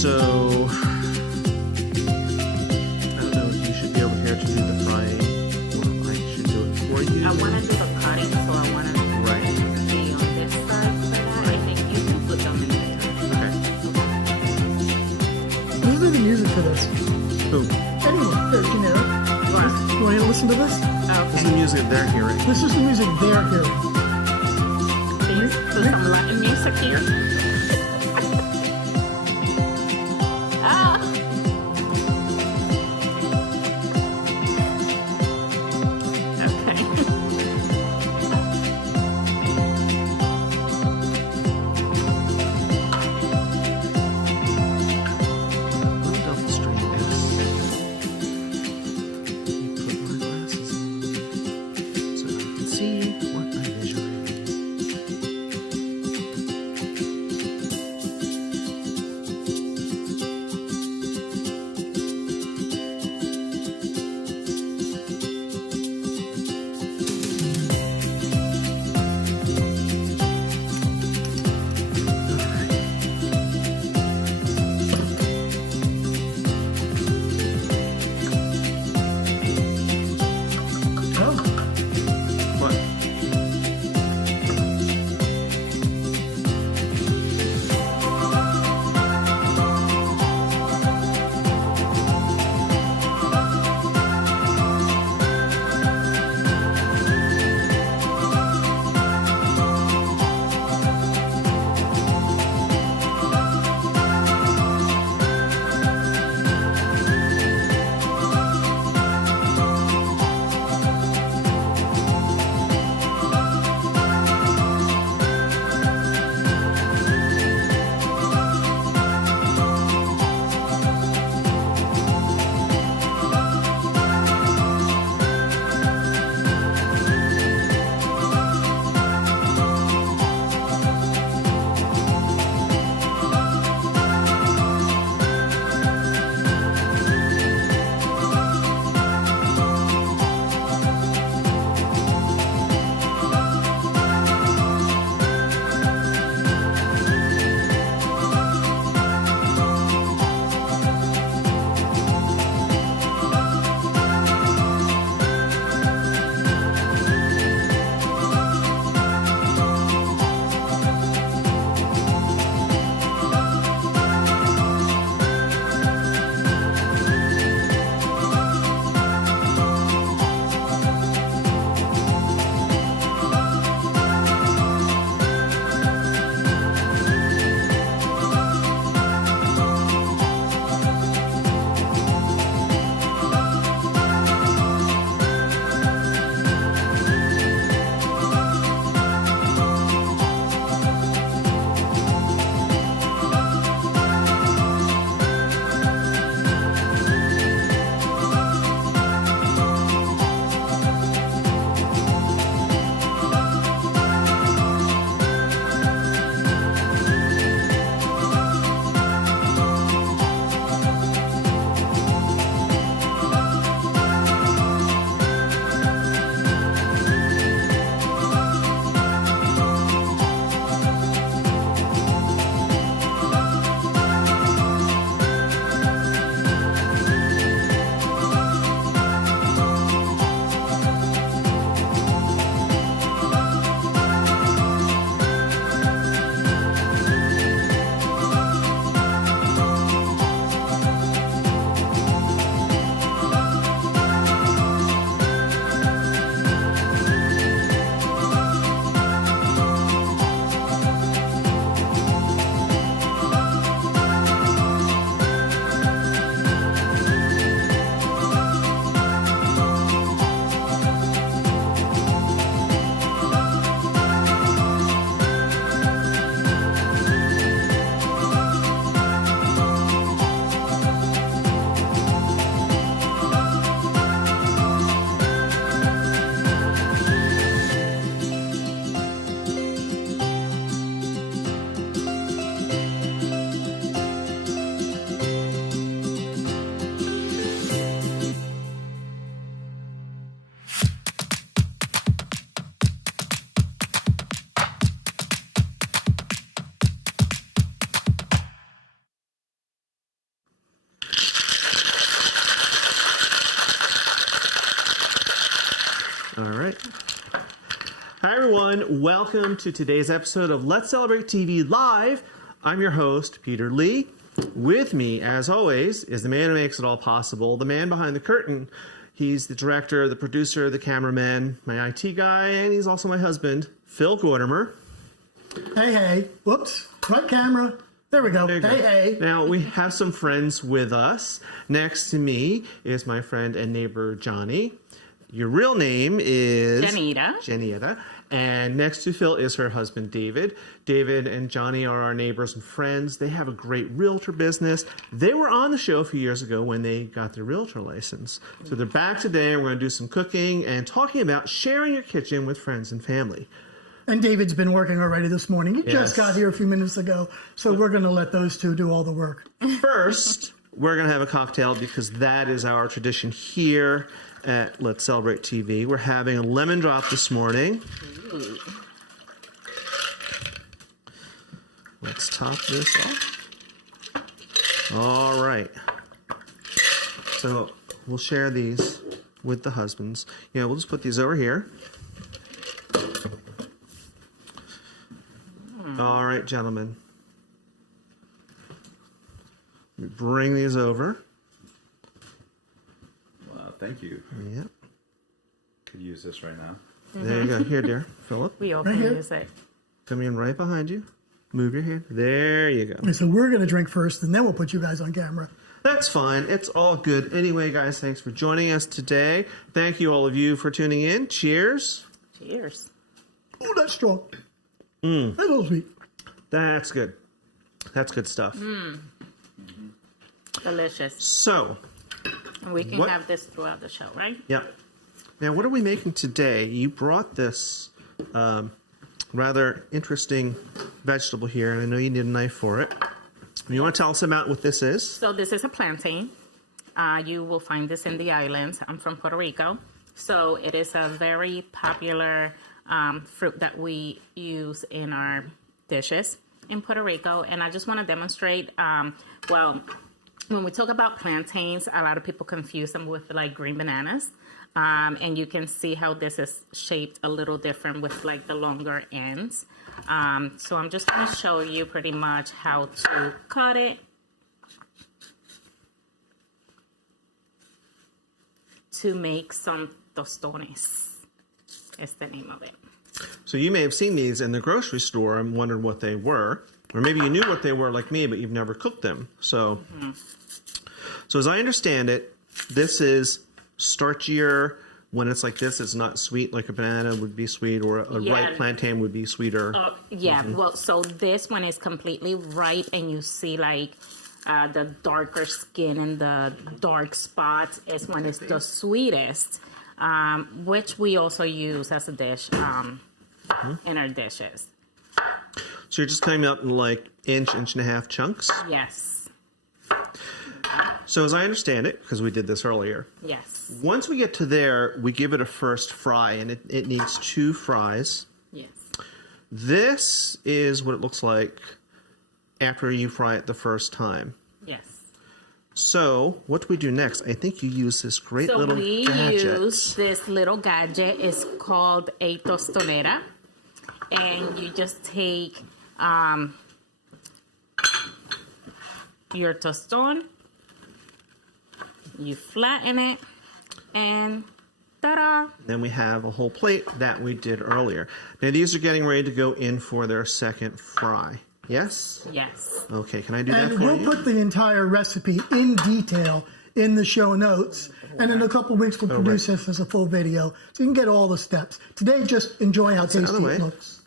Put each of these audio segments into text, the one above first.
So, I don't know if you should be over here to do the frying, or I should do it for you. I want to do the cutting, so I want to Right. be on this side for that. I think you can put them in there. Okay. Who's doing the music for this? Who? Anyone, here, you know. What? You want to listen to this? This is the Okay. music they're hearing. This is the music they're hearing. Can you put some Latin music here? Ah! Okay. Let me double straight this. Put my glasses on so I can see what I'm visualizing. All right. Hi, everyone. Welcome to today's episode of Let's Celebrate TV Live. I'm your host, Peter Lee. With me, as always, is the man who makes it all possible, the man behind the curtain. He's the director, the producer, the cameraman, my IT guy, and he's also my husband, Phil Gordimer. Hey. Whoops. Right camera. There we go. Hey. Now, we have some friends with us. Next to me is my friend and neighbor, Johnny. Your real name is... Janita. And next to Phil is her husband, David. David and Johnny are our neighbors and friends. They have a great realtor business. They were on the show a few years ago when they got their realtor license. So they're back today, and we're going to do some cooking and talking about sharing your kitchen with friends and family. And David's been working already this morning. He just got here a few minutes ago, so we're going to let those two do all the work. First, we're going to have a cocktail because that is our tradition here at Let's Celebrate TV. We're having a lemon drop this morning. Ooh. Let's top this off. All right. So we'll share these with the husbands. Yeah, we'll just put these over here. All right, gentlemen. Bring these over. Wow, thank you. Yep. Could use this right now. There you go. Here, dear. Philip. We all can use it. Come in right behind you. Move your hand. There you go. Okay, so we're going to drink first, and then we'll put you guys on camera. That's fine. It's all good. Anyway, guys, thanks for joining us today. Thank you, all of you, for tuning in. Cheers. Cheers. Oh, that's strong. That's a little sweet. That's good. That's good stuff. Delicious. So. And we can have this throughout the show, right? Yep. Now, what are we making today? You brought this rather interesting vegetable here, and I know you need a knife for it. You want to tell us about what this is? So this is a plantain. You will find this in the islands. I'm from Puerto Rico. So it is a very popular fruit that we use in our dishes in Puerto Rico. And I just want to demonstrate, when we talk about plantains, a lot of people confuse them with like green bananas. And you can see how this is shaped a little different with like the longer ends. So I'm just going to show you pretty much how to cut it. To make some tostones is the name of it. So you may have seen these in the grocery store and wondered what they were. Or maybe you knew what they were like me, but you've never cooked them. So, so as I understand it, this is starchier. When it's like this, it's not sweet like a banana would be sweet, or a ripe plantain would be sweeter. Well, so this one is completely ripe, and you see like the darker skin and the dark spots is when it's the sweetest, which we also use as a dish in our dishes. So you're just cutting up in like inch and a half chunks? Yes. So as I understand it, because we did this earlier. Yes. Once we get to there, we give it a first fry, and it needs 2 fries. Yes. This is what it looks like after you fry it the first time. Yes. So what do we do next? I think you use this great little gadget. So we use this little gadget. It's called a tostonera. And you just take your tostón, you flatten it, and ta-da! Then we have a whole plate that we did earlier. Now these are getting ready to go in for their second fry. Yes? Yes. Okay, can I do that for And we'll you? put the entire recipe in detail in the show notes. And in a couple of weeks, we'll produce this as a full video, so you can get all the steps. Today, just enjoy how tasty it looks.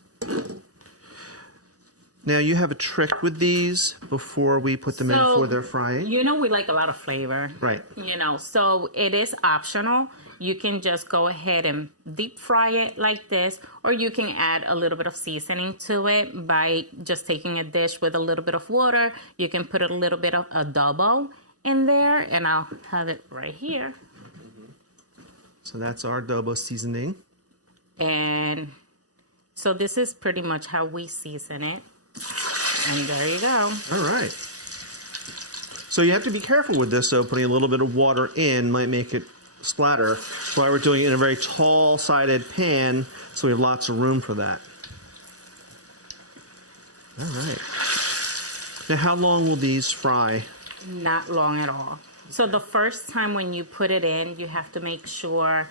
Now, you have a trick with these before we put them in for their frying? You know we like a lot of flavor. Right. You know, so it is optional. You can just go ahead and deep fry it like this, or you can add a little bit of seasoning to it by just taking a dish with a little bit of water. You can put a little bit of adobo in there, and I'll have it right here. So that's our adobo seasoning. And so this is pretty much how we season it. And there you go. All right. So you have to be careful with this, though. Putting a little bit of water in might make it splatter. That's why we're doing it in a very tall-sided pan, so we have lots of room for that. All right. Now, how long will these fry? Not long at all. So the first time when you put it in, you have to make sure,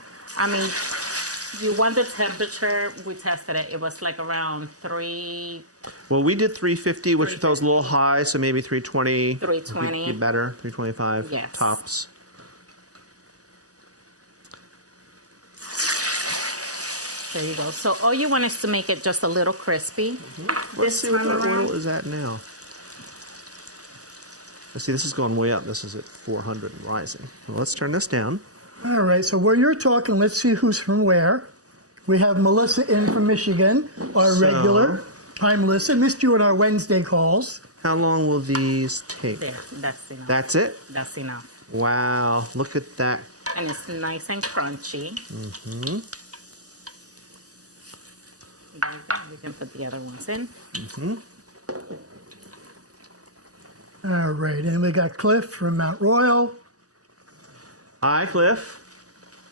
you want the temperature. We tested it. It was like around 3. Well, we did 350, which I thought was a little high, so maybe 320. 320. Would be better, 325 Yes. tops. There you go. So all you want is to make it just a little crispy. Let's see what the oil is at now. Let's see, this is going way up. This is at 400 and rising. Well, let's turn this down. All right, so where you're talking, let's see who's from where. We have Melissa in from Michigan, our regular. Hi, Melissa. Missed you in our Wednesday calls. How long will these take? There, that's enough. That's it? That's enough. Wow, look at that. And it's nice and crunchy. Mm-hmm. We can put the other ones in. Mm-hmm. All right, and we got Cliff from Mount Royal. Hi, Cliff.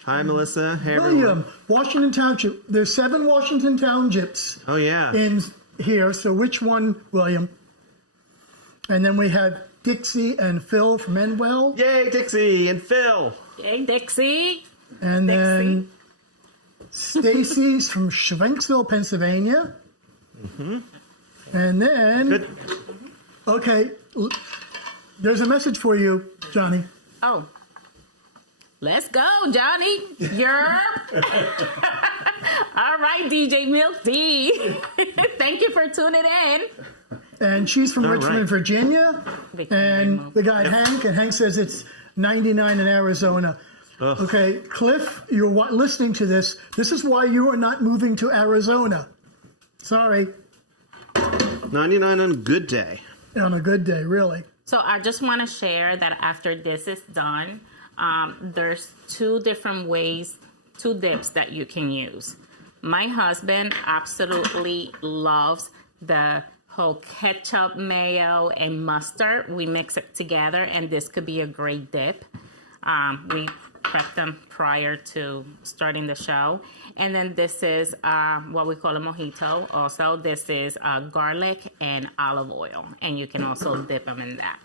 Hi, Melissa. Hey, William, everyone. Washington Township. There's 7 Washington Townships Oh, yeah. in here. So which one, William? And then we have Dixie and Phil from Enwell. Yay, Dixie and Phil. Yay, Dixie. And then Stacy's from Schwenksville, Pennsylvania. Mm-hmm. And then, Good. okay, there's a message for you, Johnny. Oh. Let's go, Johnny. Yerp. All right, DJ Milk D. Thank you for tuning in. And she's from All Richmond, right. Virginia. And the guy Hank, and Hank says it's 99 in Arizona. Ugh. Okay, Cliff, you're listening to this. This is why you are not moving to Arizona. Sorry. 99 on a good day. On a good day, really. So I just want to share that after this is done, there's 2 different ways, 2 dips that you can use. My husband absolutely loves the whole ketchup, mayo, and mustard. We mix it together, and this could be a great dip. We prep them prior to starting the show. And then this is what we call a mojito. Also, this is garlic and olive oil, and you can also dip them in that.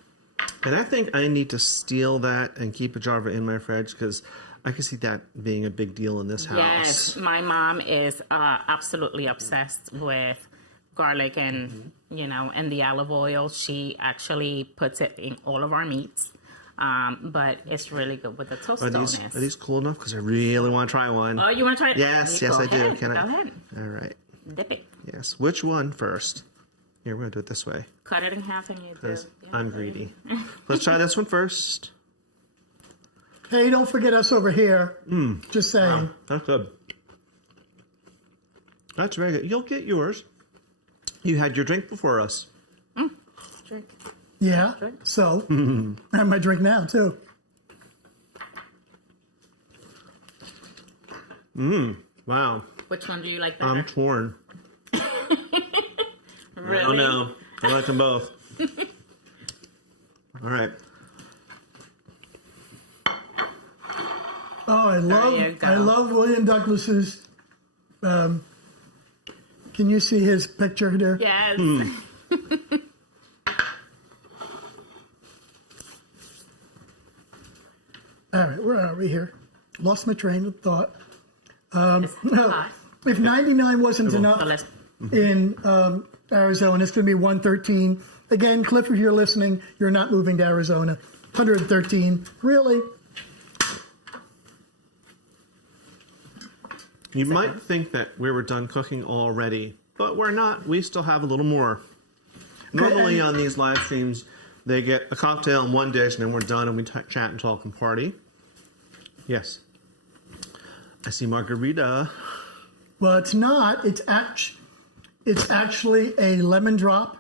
And I think I need to steal that and keep a jar of it in my fridge because I can see that being a big deal in this house. Yes, my mom is absolutely obsessed with garlic and, and the olive oil. She actually puts it in all of our meats. But it's really good with the tostones. Are these cool enough? Because I really want to try one. Oh, you want to try it? Yes, Go I ahead. do. Can I? Go ahead. All right. Dip it. Yes. Which one first? Here, we're going to do it this way. Cut it in half and you do. Because I'm greedy. Let's try this one first. Hey, don't forget us over here. Just saying. Wow, that's good. That's very good. You'll get yours. You had your drink before us. Drink. Yeah, so I have my drink now, too. Wow. Which one do you like better? I'm torn. Really? Oh, no. I like them both. All right. Oh, you go. I love William Douglas's. Can you see his picture there? Yes. All right, where are we here? Lost my train of thought. It's hot. If 99 wasn't enough So let's in Arizona, it's going to be 113. Again, Cliff, if you're listening, you're not moving to Arizona. 113. Really? You might think that we were done cooking already, but we're not. We still have a little more. Normally on these live streams, they get a cocktail and one dish, and then we're done, and we chat and talk and party. Yes. I see margarita. Well, it's not. It's actually a lemon drop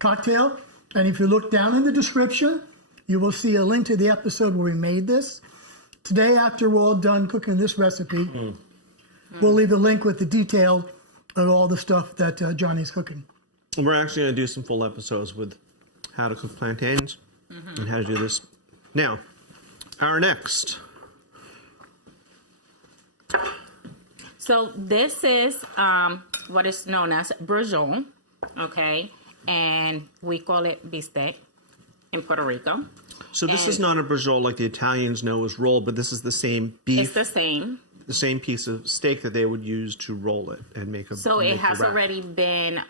cocktail. And if you look down in the description, you will see a link to the episode where we made this. Today, after we're all done cooking this recipe, we'll leave a link with the detail of all the stuff that Johnny's cooking. We're actually going to do some full episodes with how to cook plantains and how to do this. Now, our next So this is what is known as brujon, okay? And we call it bistec in Puerto Rico. So this is not a brujol like the Italians know as roll, but this is the same beef. It's the same. The same piece of steak that they would use to roll it and make a. So make it has a wrap. already been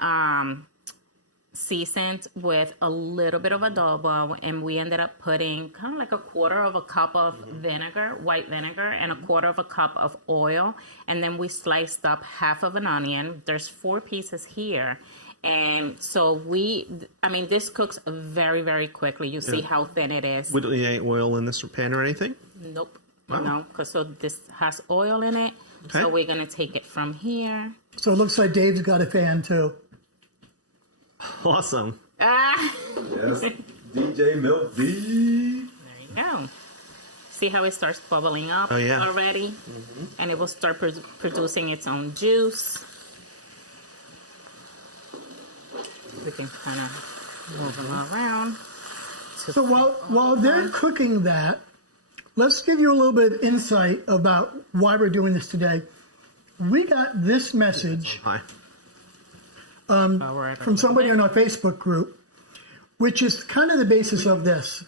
seasoned with a little bit of adobo, and we ended up putting kind of like a quarter of a cup of vinegar, white vinegar, and a quarter of a cup of oil, and then we sliced up half of an onion. There's 4 pieces here. And so this cooks very, very quickly. You see how thin it is. We don't need any oil in this pan or anything? Nope. No, because this has oil in it. Okay. So we're going to take it from here. So it looks like Dave's got a fan too. Awesome. Ah! Yes, DJ Milk D. There you go. See how it starts bubbling up already? Mm-hmm. And it will start producing its own juice. We can kind of move them around. So while they're cooking that, let's give you a little bit of insight about why we're doing this today. We got this message from somebody on our Facebook group, which is kind of the basis of this.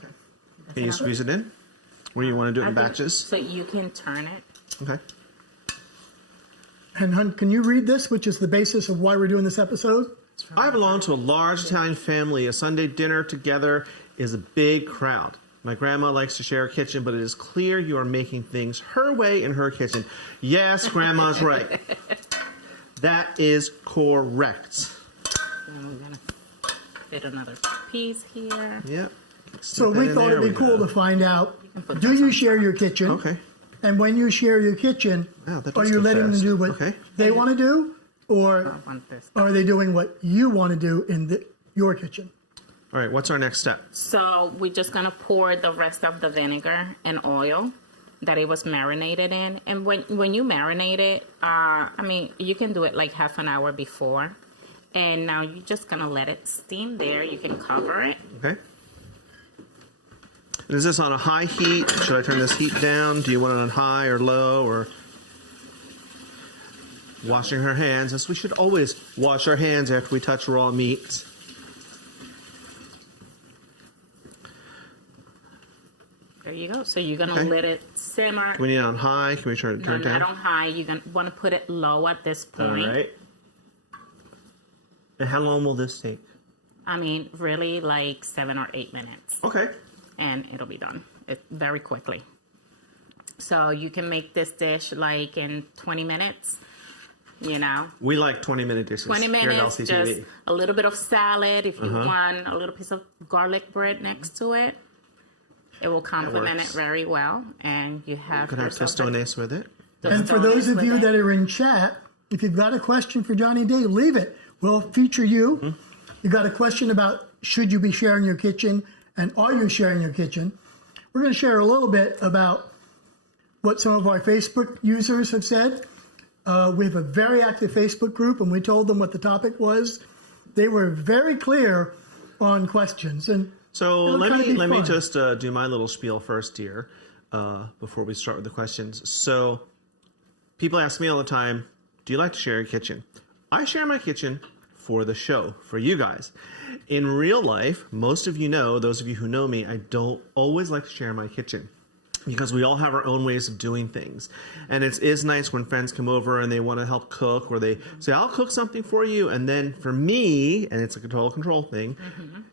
Can you squeeze it in? Or you want to do it in batches? So you can turn it. Okay. And Hun, can you read this, which is the basis of why we're doing this episode? I belong to a large Italian family. A Sunday dinner together is a big crowd. My grandma likes to share a kitchen, but it is clear you are making things her way in her kitchen. Yes, Grandma's right. That is correct. And we're going to fit another piece here. Yep. So we thought it'd be cool to find out, do you share your kitchen? Okay. And when you share your kitchen, are you letting them do what they want to do? Or are they doing what you want to do in your kitchen? All right, what's our next step? So we're just going to pour the rest of the vinegar and oil that it was marinated in. And when you marinate it, you can do it like half an hour before. And now you're just going to let it steam there. You can cover it. Okay. And is this on a high heat? Should I turn this heat down? Do you want it on high or low or... Washing her hands, as we should always wash our hands after we touch raw meat. There you go. So you're going to let it simmer. Can we need it on high? Can we turn it down? Not on high. You're going to want to put it low at this point. All right. And how long will this take? Really like 7 or 8 minutes. Okay. And it'll be done very quickly. So you can make this dish like in 20 minutes. We like 20-minute dishes. 20 minutes, just a little bit of salad. If you want a little piece of garlic bread next to it, it will complement it very well. And you have... You could have tostones with it. And for those of you that are in chat, if you've got a question for Johnny Dave, leave it. We'll feature you. Mm-hmm. You got a question about should you be sharing your kitchen and are you sharing your kitchen? We're going to share a little bit about what some of our Facebook users have said. We have a very active Facebook group, and we told them what the topic was. They were very clear on questions. And so let me just do my little spiel first here before we start with the questions. So people ask me all the time, do you like to share your kitchen? I share my kitchen for the show, for you guys. In real life, most of you know, those of you who know me, I don't always like to share my kitchen. Because we all have our own ways of doing things. And it is nice when friends come over and they want to help cook, or they say, I'll cook something for you. And then for me, and it's a total control thing,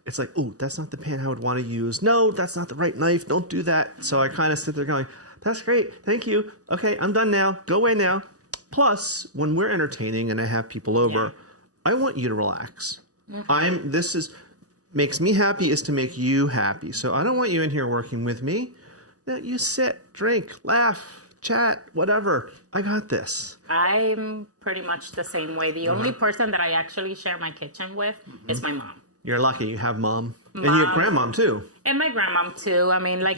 it's like, oh, that's not the pan I would want to use. No, that's not the right knife. Don't do that. So I kind of sit there going, that's great. Thank you. Okay, I'm done now. Go away now. Plus, when we're entertaining and I have people over, I want you to relax. Makes me happy is to make you happy. So I don't want you in here working with me. You sit, drink, laugh, chat, whatever. I got this. I'm pretty much the same way. The only person that I actually share my kitchen with is my mom. You're lucky. You have mom. And you have grandmom, too. And my grandmom, too.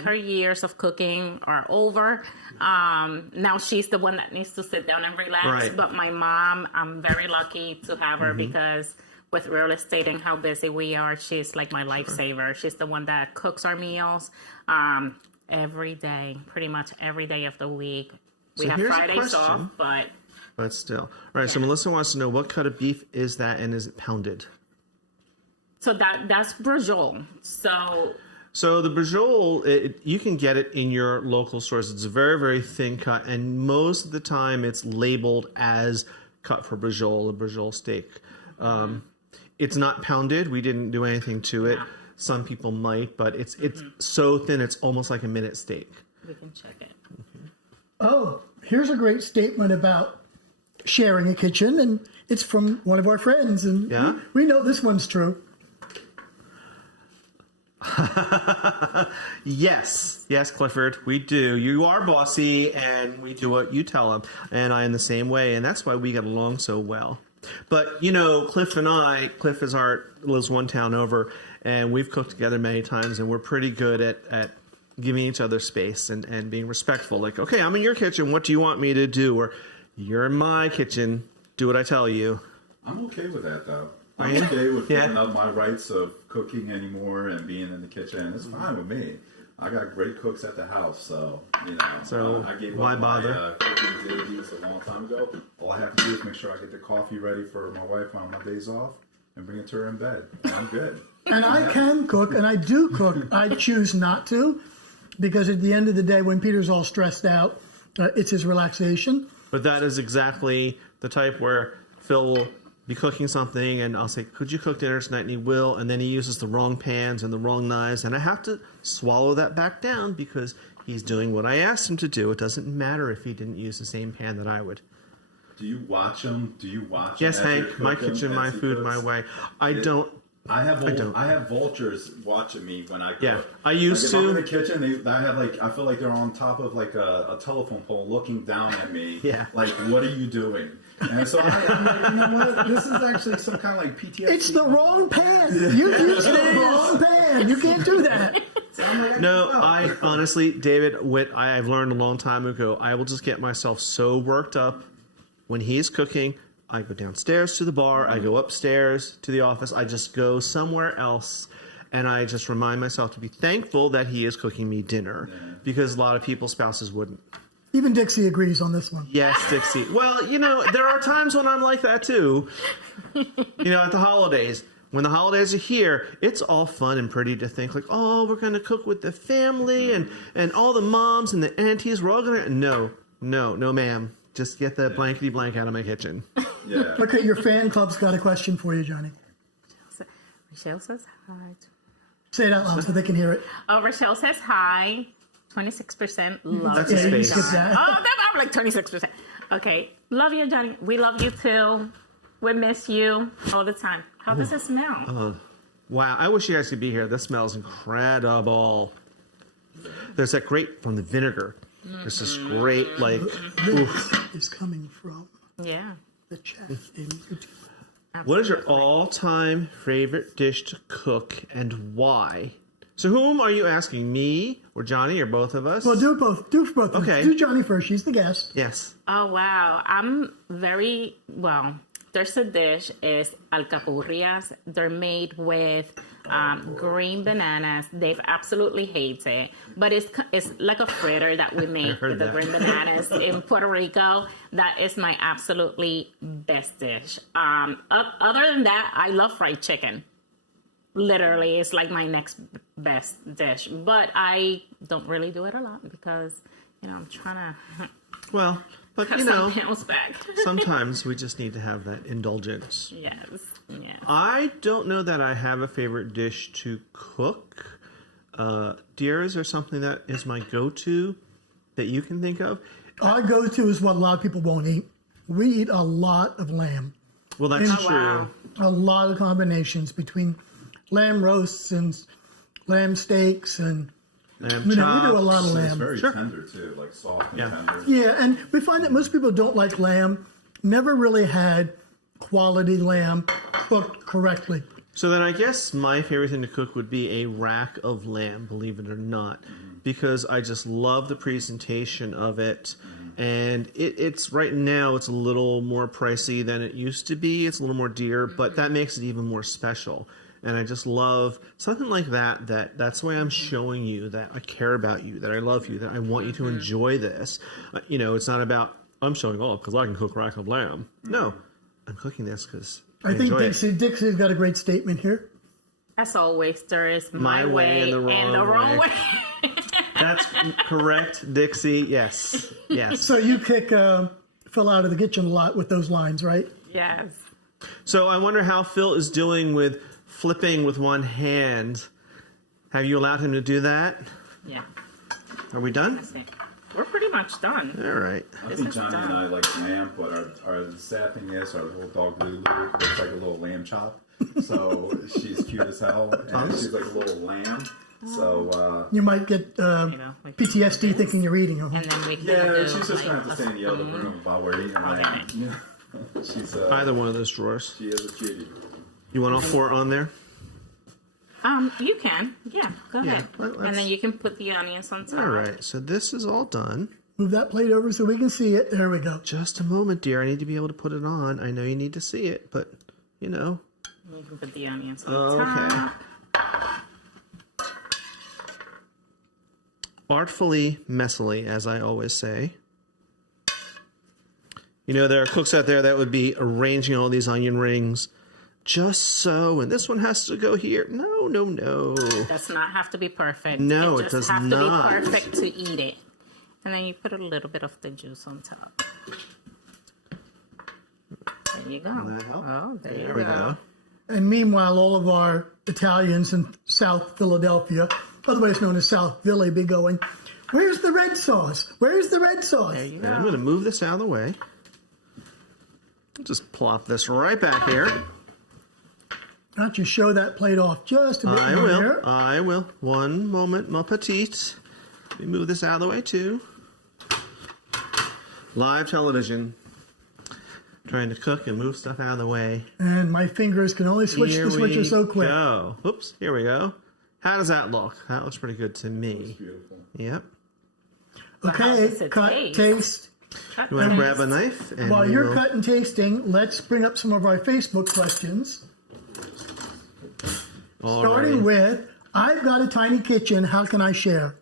Her years of cooking are over. Now she's the one that needs to sit down and relax. Right. But my mom, I'm very lucky to have her because with real estate and how busy we are, she's like my lifesaver. She's the one that cooks our meals. Every day, pretty much every day of the week, We have Fridays off, but still. All right, so Melissa wants to know, what cut of beef is that, and is it pounded? So that's brajol. So the brajol, you can get it in your local stores. It's a very, very thin cut, and most of the time it's labeled as cut for brajol, a brajol steak. It's not pounded. We didn't do anything to it. Some people might, but it's so thin it's almost like a minute steak. We can check it. Oh, here's a great statement about sharing a kitchen, and it's from one of our friends, and we know this one's true. Yes, Clifford, we do. You are bossy, and we do what you tell them, and I am the same way, and that's why we get along so well. But Cliff lives one town over, and we've cooked together many times, and we're pretty good at giving each other space and being respectful. Like, okay, I'm in your kitchen. What do you want me to do? Or you're in my kitchen. Do what I tell you. I'm okay with that, though. I'm okay with giving up my rights of cooking anymore and being in the kitchen. It's fine with me. I got great cooks at the house, so I gave why up bother? My cooking days a long time ago. All I have to do is make sure I get the coffee ready for my wife on my days off and bring it to her in bed. And I'm good. And I can cook, and I do cook. I choose not to, because at the end of the day, when Peter's all stressed out, it's his relaxation. But that is exactly the type where Phil will be cooking something, and I'll say, could you cook dinner tonight? And he will, and then he uses the wrong pans and the wrong knives, and I have to swallow that back down because he's doing what I asked him to do. It doesn't matter if he didn't use the same pan that I would. Do you watch him? Yes, Hank, my kitchen, my food, my way. I have vultures watching me when I cook. Yeah, I used to. I'm in the kitchen, I feel like they're on top of like a telephone pole looking down at me. Yeah. Like, what are you doing? And so I'm like, you know what? This is actually some kind of like PTSD. It's the wrong pan. You used the wrong pan. You can't do that. No, I honestly, David, what I've learned a long time ago, I will just get myself so worked up when he's cooking. I go downstairs to the bar. I go upstairs to the office. I just go somewhere else, and I just remind myself to be thankful that he is cooking me dinner, because a lot of people's spouses wouldn't. Even Dixie agrees on this one. Yes, Dixie. Well, there are times when I'm like that too. At the holidays. When the holidays are here, it's all fun and pretty to think like, oh, we're going to cook with the family and all the moms and the aunties. We're all going to... No, ma'am. Just get the blankety blank out of my kitchen. Yeah. Okay, your fan club's got a question for you, Johnny. Rochelle says hi. Say it out loud so they can hear it. Oh, Rochelle says hi. 26% love That's you, a space. Johnny. Oh, I'm like 26%. Okay. Love you, Johnny. We love you too. We miss you all the time. How does it smell? Wow. I wish you guys could be here. This smells incredible. There's that great from the vinegar. There's this great, This is coming from the chef in YouTube. What is your all-time favorite dish to cook and why? So whom are you asking, me or Johnny or both of us? Well, do both. Do both. Okay. Do Johnny first. She's the guest. Yes. Oh, wow. I'm very, there's a dish, is alcapurrias. They're made with green bananas. Dave absolutely hates it. But it's like a fritter that we make with the green bananas in Puerto Rico. That is my absolutely best dish. Other than that, I love fried chicken. Literally, it's like my next best dish. But I don't really do it a lot because, I'm trying to... Well... But, some pounds back. sometimes we just need to have that indulgence. Yes. I don't know that I have a favorite dish to cook. Dear, is there something that is my go-to that you can think of? Our go-to is what a lot of people won't eat. We eat a lot of lamb. Well, that's true. Wow. A lot of combinations between lamb roasts and lamb steaks and... Lamb we do a lot of lamb. It's very tender too, like soft and tender. Yeah, and we find that most people don't like lamb. Never really had quality lamb cooked correctly. So then I guess my favorite thing to cook would be a rack of lamb, believe it or not, because I just love the presentation of it. And it's right now it's a little more pricey than it used to be. It's a little more dear, but that makes it even more special. And I just love something like that. That's why I'm showing you that I care about you, that I love you, that I want you to enjoy this. It's not about I'm showing off because I can cook raclette lamb. No, I'm cooking this because I think Dixie's got a great statement here. As always, there is my way and the wrong way. That's correct, Dixie. Yes. So you kick Phil out of the kitchen a lot with those lines, right? Yes. So I wonder how Phil is doing with flipping with one hand. Have you allowed him to do that? Yeah. Are we done? That's it. We're pretty much done. All right. I think Johnny and I like lamb, but our sad thing is our little dog Lulu looks like a little lamb chop. So she's cute as hell, and she's like a little lamb. So you might get PTSD thinking you're eating her. And then we she's just gonna have to stay in the other room while we're eating lamb. Yeah. She's either one of those drawers. She is a cutie. You want all 4 on there? You can. Yeah, go ahead. And then you can put the onions on top. All right. So this is all done. Move that plate over so we can see it. There we go. Just a moment, dear. I need to be able to put it on. I know you need to see it, but You can put the onions on top. Artfully, messily, as I always say. There are cooks out there that would be arranging all these onion rings just so, and this one has to go here. No. It does not have to be perfect. No, it does not. It just have to be perfect to eat it. And then you put a little bit of the juice on top. There you go. Will that help? Oh, there we go. And meanwhile, all of our Italians in South Philadelphia, otherwise known as South Philly, be going, where's the red sauce? Where's the red sauce? There you go. And I'm going to move this out of the way. Just plop this right back here. Why don't you show that plate off just a bit more? I will. One moment, ma petite. Let me move this out of the way, too. Live television. Trying to cook and move stuff out of the way. And my fingers can only switch the switcher so quick. Go. Oops, here we go. How does that look? That looks pretty good to me. That's beautiful. Yep. Okay, cut, taste. You want to grab a knife? And while you're cut and tasting, let's bring up some of our Facebook questions. Starting with, I've got a tiny kitchen. How can I share?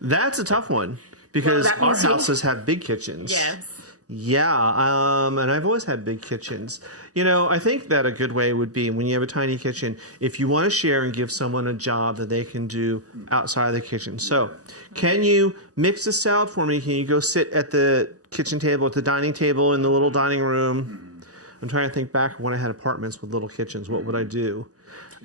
That's a tough one because our houses have big kitchens. Yes. Yeah, and I've always had big kitchens. I think that a good way would be when you have a tiny kitchen, if you want to share and give someone a job that they can do outside of the kitchen. So, can you mix the salad for me? Can you go sit at the kitchen table, at the dining table in the little dining room? I'm trying to think back when I had apartments with little kitchens. What would I do?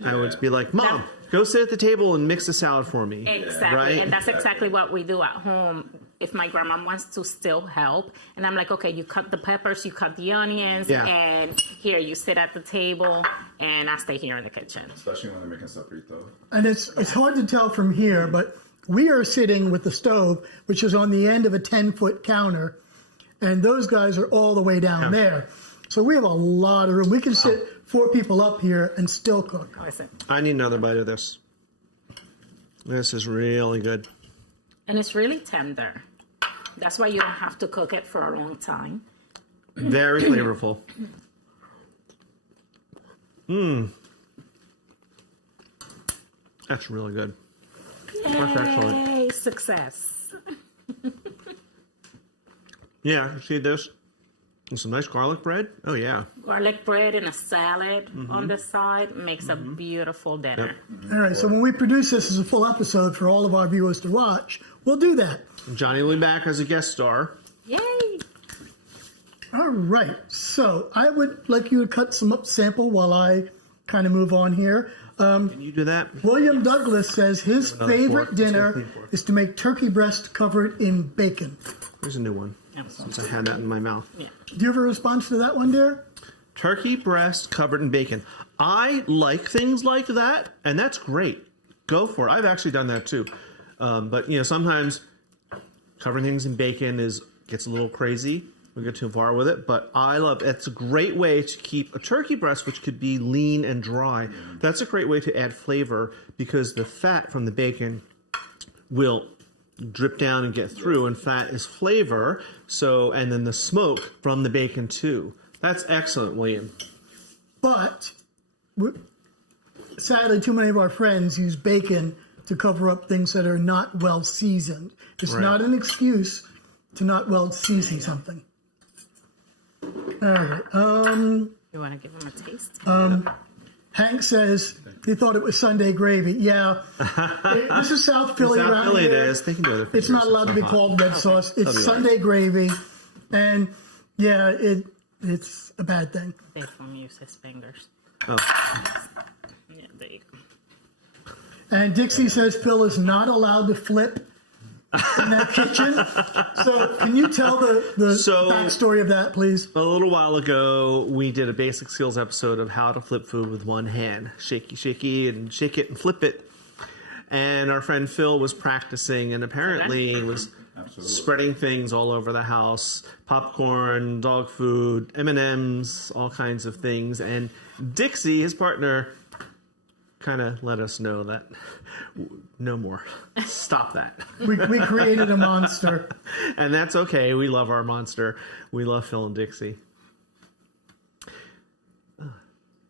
I would be like, Mom, go sit at the table and mix the salad for me. Exactly. Right? And that's exactly what we do at home. If my grandma wants to still help, and I'm like, okay, you cut the peppers, you cut the onions, and here you sit at the table, and I stay here in the kitchen. Especially when they're making sofrito. And it's hard to tell from here, but we are sitting with the stove, which is on the end of a 10-foot counter, and those guys are all the way down there. So we have a lot of room. We can sit 4 people up here and still cook. I need another bite of this. This is really good. And it's really tender. That's why you don't have to cook it for a long time. Very flavorful. That's really good. That's excellent. Yay, success. Yeah, you see this? And some nice garlic bread. Oh, yeah. Garlic bread and a salad on the side makes a beautiful dinner. Yep. All right, so when we produce this as a full episode for all of our viewers to watch, we'll do that. Johnny will be back as a guest star. Yay! All right, so I would like you to cut some up sample while I kind of move on here. Can you do that? William Douglas says his favorite dinner is to make turkey breast covered in bacon. Here's a new one, since I had that in my mouth. Yeah. Do you have a response to that one, dear? Turkey breast covered in bacon. I like things like that, and that's great. Go for it. I've actually done that too. But, sometimes covering things in bacon gets a little crazy. We get too far with it, but I love it. It's a great way to keep a turkey breast, which could be lean and dry. That's a great way to add flavor because the fat from the bacon will drip down and get through, and fat is flavor. So, and then the smoke from the bacon too. That's excellent, William. But sadly, too many of our friends use bacon to cover up things that are not well seasoned. It's not an excuse to not well season something. All right. You want to give them a taste? Hank says he thought it was Sunday gravy. Yeah. This is South Philly South around Philly here. it is. They can do it. It's not allowed to be called red sauce. It's Sunday gravy. And yeah, it's a bad thing. Dave use his fingers. Oh. Yeah, there you go. And Dixie says Phil is not allowed to flip in that kitchen. So can you tell the backstory of that, please? A little while ago, we did a basic skills episode of how to flip food with one hand. Shaky, and shake it and flip it. And our friend Phil was practicing and apparently was spreading things all over the house. Popcorn, dog food, M&Ms, all kinds of things. And Dixie, his partner, kind of let us know that no more. Stop that. We created a monster. And that's okay. We love our monster. We love Phil and Dixie.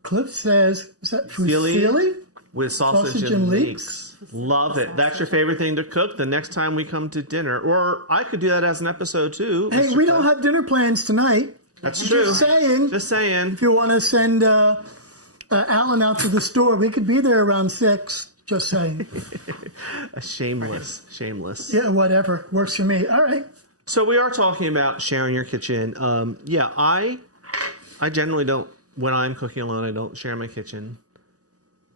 Cliff says, is that fusilli? With sausage and leeks. Love it. That's your favorite thing to cook the next time we come to dinner. Or I could do that as an episode too. Hey, we don't have dinner plans tonight. That's true. Just saying. If you want to send Alan out to the store, we could be there around 6. Just saying. Shameless. Yeah, whatever. Works for me. All right. So we are talking about sharing your kitchen. I generally don't, when I'm cooking alone, I don't share my kitchen.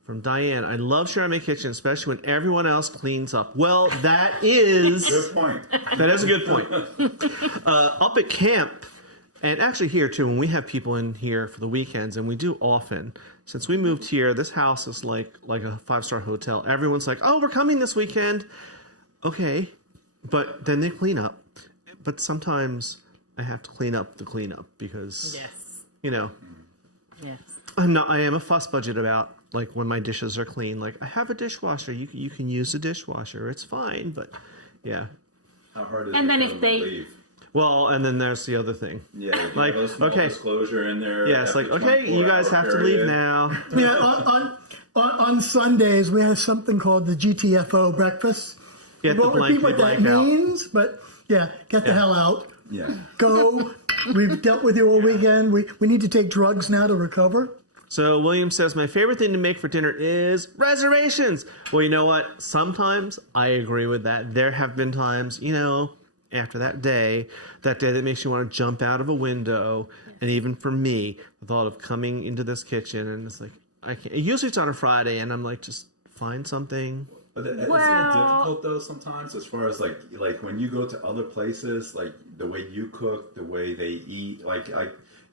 From Diane, I love sharing my kitchen, especially when everyone else cleans up. Well, that is... Good point. That is a good point. Up at camp, and actually here too, when we have people in here for the weekends, and we do often, since we moved here, this house is like a 5-star hotel. Everyone's like, oh, we're coming this weekend. Okay. But then they clean up. But sometimes I have to clean up the cleanup because, Yes. I am a fuss budget about like when my dishes are clean. Like I have a dishwasher. You can use the dishwasher. It's fine. But yeah. How hard is and it then for if them they... to leave? Well, and then there's the other thing. Yeah, like okay, disclosure in there. Yes, like okay, you guys have to leave now. Yeah, on Sundays we have something called the GTFO breakfast. Get the repeat what that means, but get the hell out. Yeah. Go. We've dealt with you all weekend. We need to take drugs now to recover. So William says, my favorite thing to make for dinner is reservations. Well, you know what? Sometimes I agree with that. There have been times, after that day that makes you want to jump out of a window. And even for me, the thought of coming into this kitchen and it's like, I can't. Usually it's on a Friday and I'm like, just find something. But isn't it difficult though sometimes as far as like when you go to other places, like the way you cook, the way they eat, like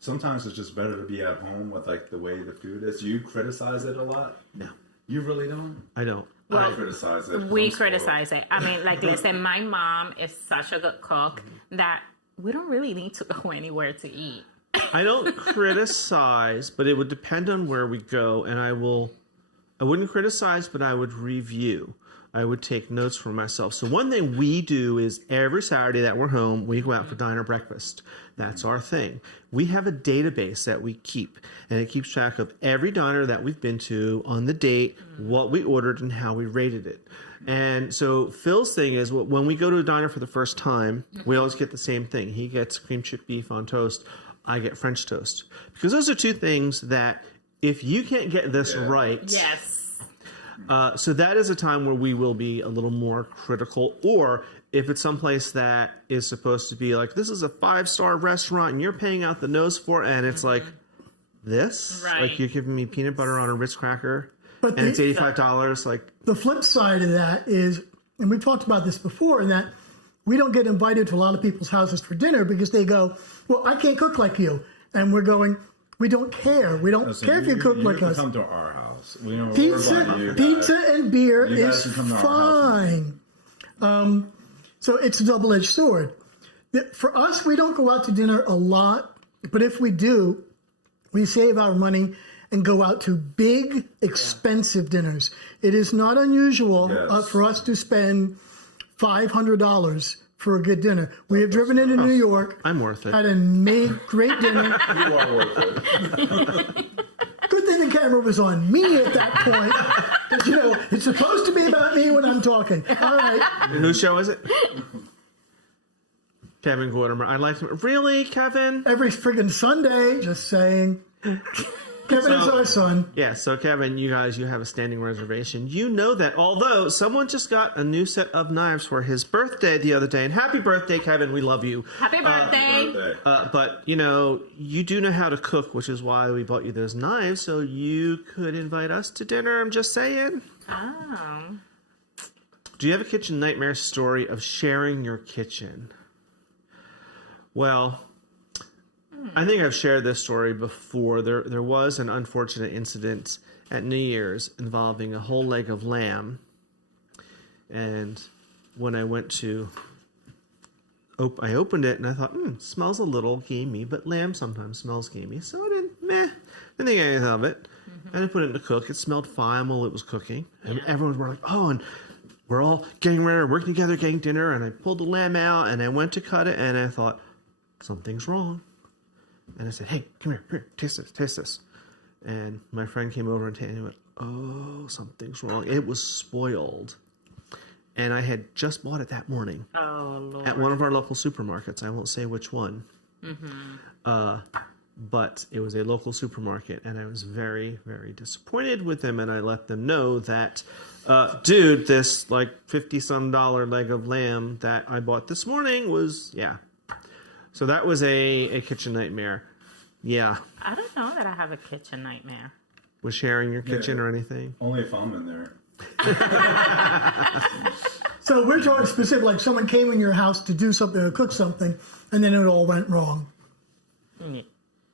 sometimes it's just better to be at home with like the way the food is. Do you criticize it a lot? No. You really don't? I don't. Well, I criticize it. We criticize it. I mean, like, listen, my mom is such a good cook that we don't really need to go anywhere to eat. I don't criticize, but it would depend on where we go, and I wouldn't criticize, but I would review. I would take notes for myself. So one thing we do is every Saturday that we're home, we go out for diner breakfast. That's our thing. We have a database that we keep, and it keeps track of every diner that we've been to on the date, what we ordered, and how we rated it. And so Phil's thing is when we go to a diner for the first time, we always get the same thing. He gets cream chip beef on toast. I get French toast. Because those are two things that if you can't get this right... Yes. So that is a time where we will be a little more critical, or if it's someplace that is supposed to be like, this is a 5-star restaurant and you're paying out the nose for it, and it's like this, like you're giving me peanut butter on a Ritz cracker, and it's $85. Like the flip side of that is, and we've talked about this before, in that we don't get invited to a lot of people's houses for dinner because they go, well, I can't cook like you, and we're going, we don't care. We don't care if you cook like us. Come to our house. We don't pizza and beer is fine. So it's a double-edged sword. For us, we don't go out to dinner a lot, but if we do, we save our money and go out to big, expensive dinners. It is not unusual for us to spend $500 for a good dinner. We have driven into New York. I'm worth it. Had a great dinner. You are worth it. Good thing the camera was on me at that point. Because, it's supposed to be about me when I'm talking. All right. And whose show is it? Kevin Gordimer. I like him. Really, Kevin? Every friggin' Sunday. Just saying. Kevin is our son. Yeah, so Kevin, you have a standing reservation. You know that, although someone just got a new set of knives for his birthday the other day. And happy birthday, Kevin. We love you. Happy birthday. But, you do know how to cook, which is why we bought you those knives, so you could invite us to dinner. I'm just saying. Oh. Do you have a kitchen nightmare story of sharing your kitchen? Well, I think I've shared this story before. There was an unfortunate incident at New Year's involving a whole leg of lamb. And when I went to... I opened it and I thought, smells a little gamey, but lamb sometimes smells gamey. So I didn't think anything of it. Mm-hmm. I didn't put it in to cook. It smelled fine while it was cooking. And everyone was like, oh, and we're all getting ready, working together, getting dinner. And I pulled the lamb out and I went to cut it and I thought, something's wrong. And I said, hey, come here, taste this. And my friend came over and tasted it and went, oh, something's wrong. It was spoiled. And I had just bought it that morning. Oh, Lord. At one of our local supermarkets. I won't say which one. Mm-hmm. But it was a local supermarket, and I was very, very disappointed with them. And I let them know that, dude, this like $50-some leg of lamb that I bought this morning was, So that was a kitchen nightmare. Yeah. I don't know that I have a kitchen nightmare. Was sharing your kitchen or anything? Only if I'm in there. So we're talking specific, like someone came in your house to do something or cook something, and then it all went wrong.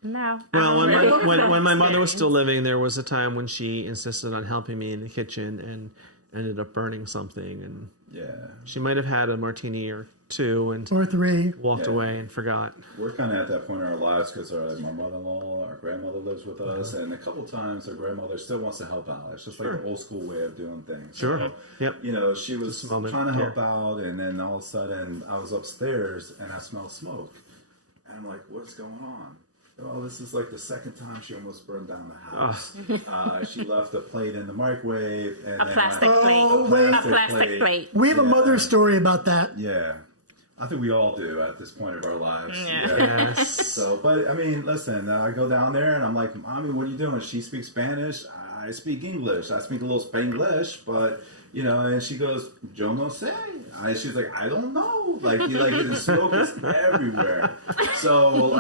No. Well, when my mother was still living, there was a time when she insisted on helping me in the kitchen and ended up burning something. And she might have had a martini or two and or three, walked away and forgot. We're kind of at that point in our lives because my mother-in-law, our grandmother lives with us, and a couple times our grandmother still wants to help out. It's just like the old school way of doing things. Sure. So, Yep. She was trying to help out, and then all of a sudden I was upstairs and I smelled smoke, and I'm like, "What's going on?" Oh, this is like the second time she almost burned down the house. She left a plate in the microwave. And a plastic plate. We have a mother story about that. Yeah. I think we all do at this point of our lives. Yeah. Yes. So, but I mean, listen, I go down there and I'm like, Mommy, what are you doing? She speaks Spanish. I speak English. I speak a little Spanglish, but, and she goes, yo no sé. And she's like, I don't know. The smoke is everywhere. So,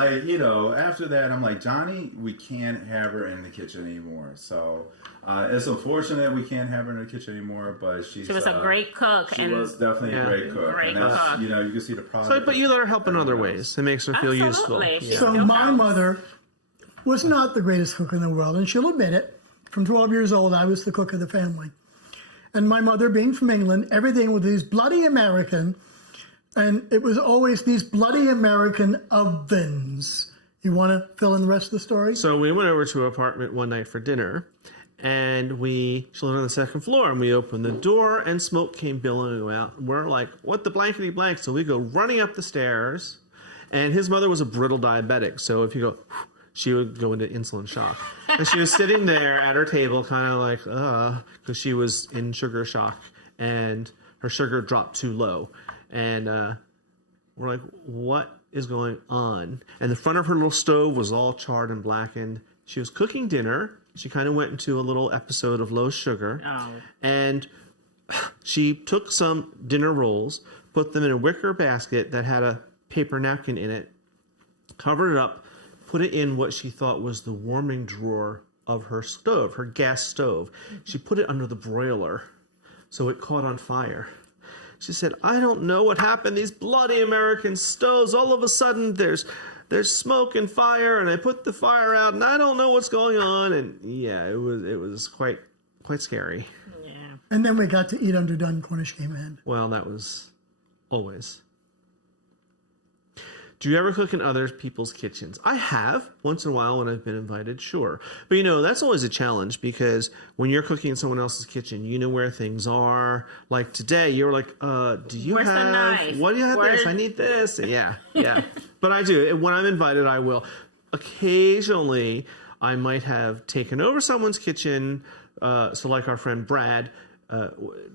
after that, I'm like, Johnny, we can't have her in the kitchen anymore. So, it's unfortunate we can't have her in the kitchen anymore, but she was a great cook. She was definitely a great cook. Great cook. You can see the product. So, but you let her help in other ways. It makes her feel useful. Yeah. So my mother was not the greatest cook in the world, and she'll admit it. From 12 years old, I was the cook of the family. And my mother, being from England, everything was these bloody American, and it was always these bloody American ovens. You want to fill in the rest of the story? So we went over to her apartment one night for dinner, and she lived on the second floor, and we opened the door, and smoke came billowing out. We're like, what the blankety blank? So we go running up the stairs, and his mother was a brittle diabetic, so if you go, she would go into insulin shock. And she was sitting there at her table, kind of like, because she was in sugar shock, and her sugar dropped too low. And we're like, what is going on? And the front of her little stove was all charred and blackened. She was cooking dinner. She kind of went into a little episode of low sugar. Oh. And she took some dinner rolls, put them in a wicker basket that had a paper napkin in it, covered it up, put it in what she thought was the warming drawer of her stove, her gas stove. She put it under the broiler, so it caught on fire. She said, I don't know what happened. These bloody American stoves, all of a sudden there's smoke and fire, and I put the fire out, and I don't know what's going on. And yeah, it was quite scary. Yeah. And then we got to eat underdone Cornish game hen. Well, that was always. Do you ever cook in other people's kitchens? I have once in a while when I've been invited, sure. But that's always a challenge because when you're cooking in someone else's kitchen, you know where things are. Like today, you were like, do you Where's have, the knife? what do you have this? I need this. Yeah. But I do. When I'm invited, I will. Occasionally, I might have taken over someone's kitchen. So like our friend Brad,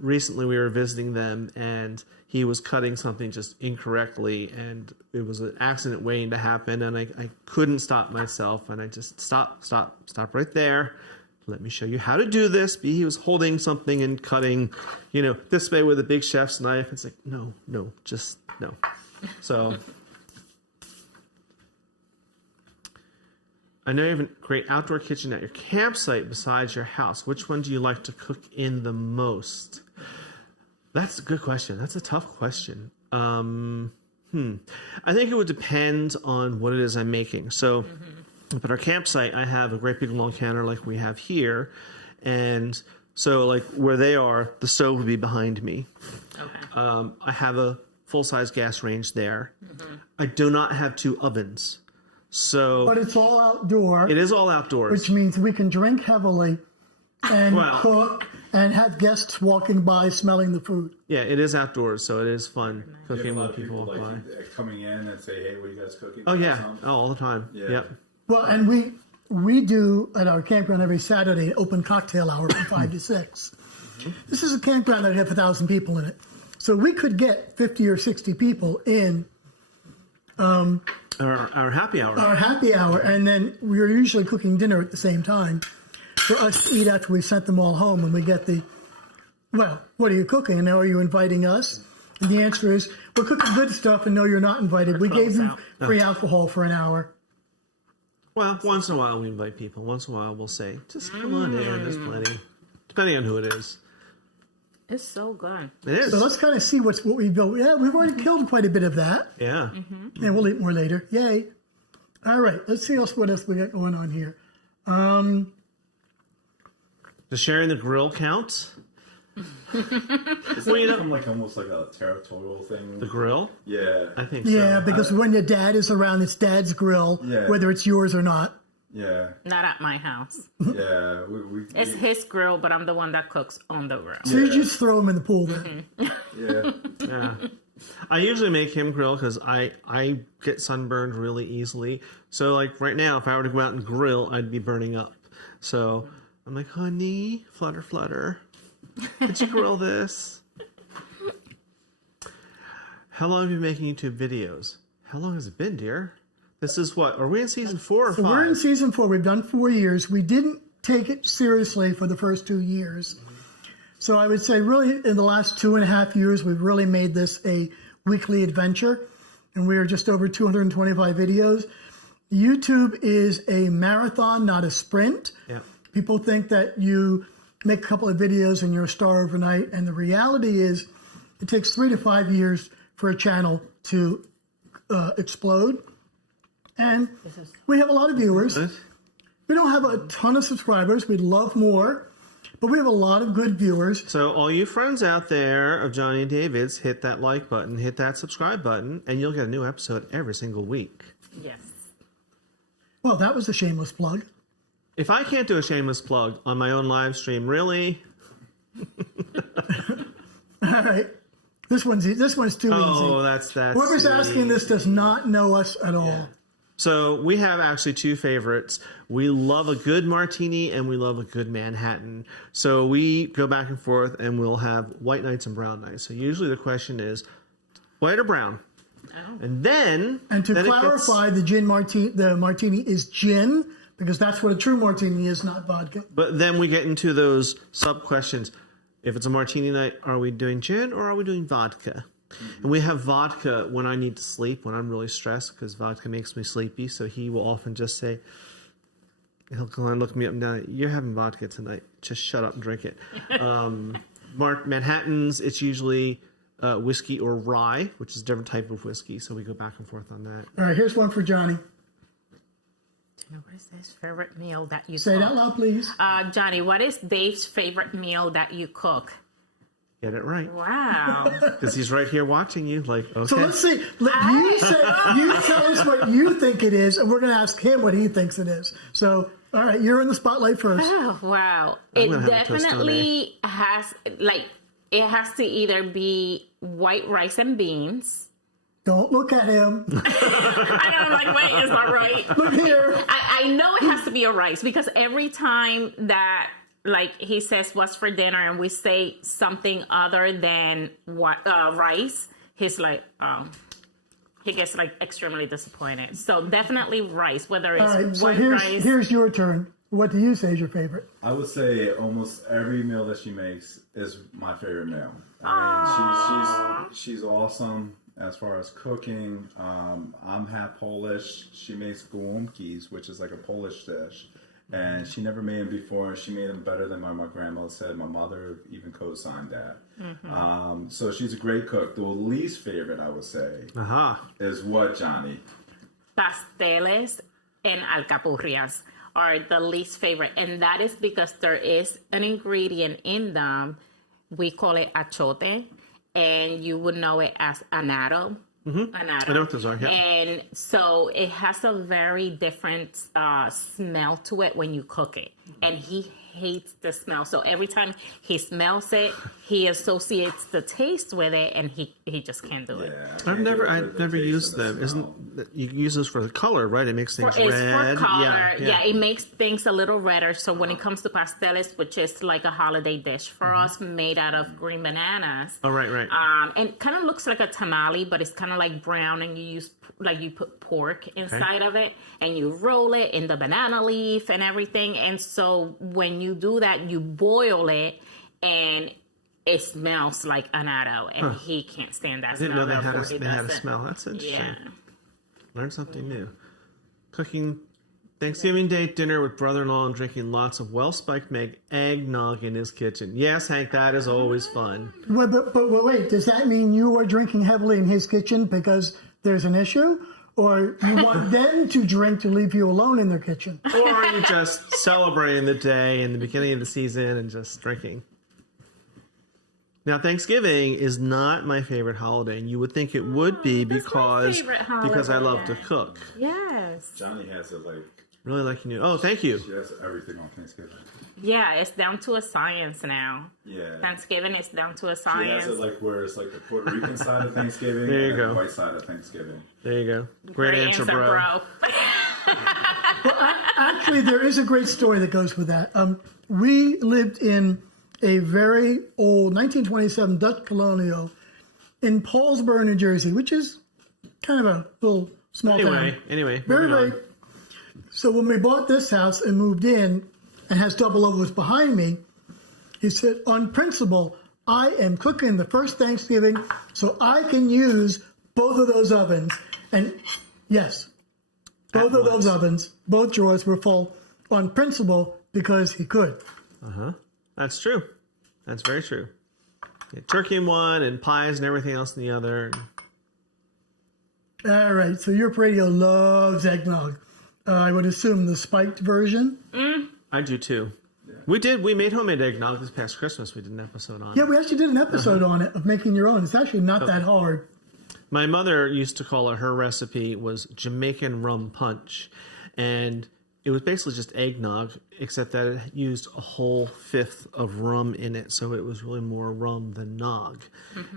recently we were visiting them and he was cutting something just incorrectly and it was an accident waiting to happen and I couldn't stop myself and I just stop right there. Let me show you how to do this. He was holding something and cutting, this way with a big chef's knife. It's like, no, just no. So I know you have a great outdoor kitchen at your campsite besides your house. Which one do you like to cook in the most? That's a good question. That's a tough question. I think it would depend on what it is I'm making. So at our campsite, I have a great big long counter like we have here. And so like where they are, the stove would be behind me. Okay. I have a full-size gas range there. I do not have 2 ovens. But it's all outdoor. It is all outdoors. Which means we can drink heavily and cook and have guests walking by smelling the food. Yeah, it is outdoors, so it is fun cooking when people walk by. Coming in and say, hey, what are you guys cooking? Oh, yeah. All the time. Yeah. Yep. Well, and we do at our campground every Saturday an open cocktail hour from 5 to 6. This is a campground that has 1,000 people in it. So we could get 50 or 60 people in our happy hour. Our happy hour, and then we're usually cooking dinner at the same time for us to eat after we sent them all home, and we get what are you cooking? And are you inviting us? And the answer is, we're cooking good stuff, and no, you're not invited. We gave them free alcohol for an hour. Well, once in a while we invite people. Once in a while we'll say, just come on in, there's plenty. Depending on who it is. It's so good. It is. So let's kind of see what we've built. Yeah, we've already killed quite a bit of that. Yeah. And we'll eat more later. Yay. All right, let's see what else we got going on here. Does sharing the grill count? Is that become like almost like a territorial thing? The grill? Yeah. I think so. Yeah, because when your dad is around, it's dad's grill, whether it's yours or not. Yeah. Not at my house. Yeah. It's his grill, but I'm the one that cooks on the grill. So you just throw him in the pool then. Yeah. I usually make him grill because I get sunburned really easily. So like right now, if I were to go out and grill, I'd be burning up. So I'm like, honey, flutter. Could you grill this? How long have you been making YouTube videos? How long has it been, dear? This is what? Are we in season 4 or 5? We're in season 4. We've done 4 years. We didn't take it seriously for the first 2 years. So I would say really in the last 2.5 years, we've really made this a weekly adventure. And we are just over 225 videos. YouTube is a marathon, not a sprint. Yeah. People think that you make a couple of videos and you're a star overnight. And the reality is it takes 3 to 5 years for a channel to explode. And we have a lot of viewers. We don't have a ton of subscribers. We'd love more. But we have a lot of good viewers. So all you friends out there of Johnny and David's, hit that like button, hit that subscribe button, and you'll get a new episode every single week. Yes. Well, that was a shameless plug. If I can't do a shameless plug on my own live stream, really? All right. This one's too easy. Oh, that's Whoever's asking this does not know us at all. Yeah. So we have actually 2 favorites. We love a good martini and we love a good Manhattan. So we go back and forth and we'll have white nights and brown nights. So usually the question is white or brown? Oh. And to clarify, the martini is gin because that's what a true martini is, not vodka. But then we get into those sub questions. If it's a martini night, are we doing gin or are we doing vodka? And we have vodka when I need to sleep, when I'm really stressed, because vodka makes me sleepy. So he will often just say, he'll go and look me up and down, you're having vodka tonight. Just shut up and drink it. Manhattans, it's usually whiskey or rye, which is a different type of whiskey. So we go back and forth on that. All right, here's one for Johnny. What is his favorite meal that you Say cook? Say it out loud, please. Johnny, what is Dave's favorite meal that you cook? Get it right. Wow. Because he's right here watching you. Like, okay. So let's see. You tell us what you think it is, and we're going to ask him what he thinks it is. So, all right, you're in the spotlight first. Oh, wow. It definitely has, it has to either be white rice and beans. Don't look at him. I know, I'm like, wait, is that right? Look here. I know it has to be a rice because every time that he says what's for dinner and we say something other than what rice, he's like, he gets extremely disappointed. So definitely rice, whether it's white rice. Here's your turn. What do you say is your favorite? I would say almost every meal that she makes is my favorite meal. I mean, she's awesome as far as cooking. I'm half Polish. She makes gołąbkis, which is like a Polish dish. And she never made them before. She made them better than my grandma said. My mother even co-signed that. Mm-hmm. So she's a great cook. The least favorite, I would say, is what, Johnny? Pasteles and alcapurrias are the least favorite. And that is because there is an ingredient in them. We call it achote. And you would know it as annatto. Mm-hmm. I know what those are, yeah. And so it has a very different smell to it when you cook it. And he hates the smell. So every time he smells it, he associates the taste with it, and he just can't do it. I've never used them. Isn't you use those for the color, right? It makes things red. For color. Yeah, it makes things a little redder. So when it comes to pasteles, which is like a holiday dish for us, made out of green bananas. Oh, right. And kind of looks like a tamale, but it's kind of like brown, and you put pork inside of it, and you roll it in the banana leaf and everything. And so when you do that, you boil it, and it smells like annatto, and he can't stand that smell. I didn't know they had a smell. That's interesting. Yeah. Learn something new. Cooking Thanksgiving Day dinner with brother-in-law and drinking lots of well-spiked eggnog in his kitchen. Yes, Hank, that is always fun. But wait, does that mean you are drinking heavily in his kitchen because there's an issue? Or you want them to drink to leave you alone in their kitchen? Or are you just celebrating the day in the beginning of the season and just drinking? Now, Thanksgiving is not my favorite holiday, and you would think it would be because I love to cook. Yes. Johnny has it really liking you. Oh, thank you. She has everything on Thanksgiving. Yeah, it's down to a science now. Yeah. Thanksgiving is down to a science. She has it where it's like the Puerto Rican side of Thanksgiving and the white side of Thanksgiving. There you go. Great answer, bro. Well, actually, there is a great story that goes with that. We lived in a very old 1927 Dutch colonial in Paulsboro, New Jersey, which is kind of a little small town. Anyway. Very. So when we bought this house and moved in, and has double ovens behind me, he said, on principle, I am cooking the first Thanksgiving so I can use both of those ovens. And yes, both of those ovens, both drawers were full on principle because he could. That's true. That's very true. Yeah, turkey in one and pies and everything else in the other. All right, so your radio loves eggnog. I would assume the spiked version. I do too. Yeah. We made homemade eggnog this past Christmas. We did an episode on it. Yeah, we actually did an episode on it, of making your own. It's actually not that hard. My mother used to call it, her recipe was Jamaican rum punch. And it was basically just eggnog, except that it used a whole fifth of rum in it. So it was really more rum than nog.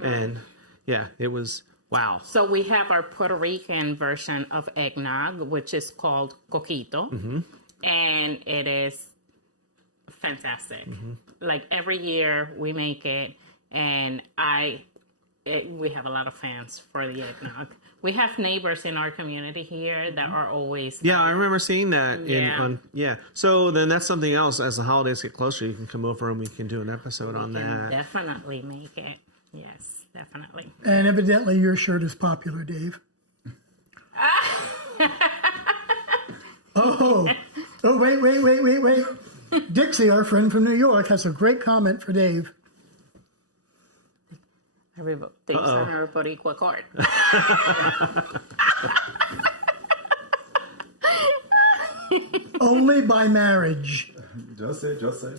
And yeah, it was, wow. So we have our Puerto Rican version of eggnog, which is called coquito. And it is fantastic. Like every year we make it, and we have a lot of fans for the eggnog. We have neighbors in our community here that are always. Yeah, I remember seeing that. So then that's something else. As the holidays get closer, you can come over and we can do an episode on that. Definitely make it. Yes, definitely. And evidently your shirt is popular, Dave. Oh, wait. Dixie, our friend from New York, has a great comment for Dave. Dave's on our Boricua card. Only by marriage. Just say. Just say.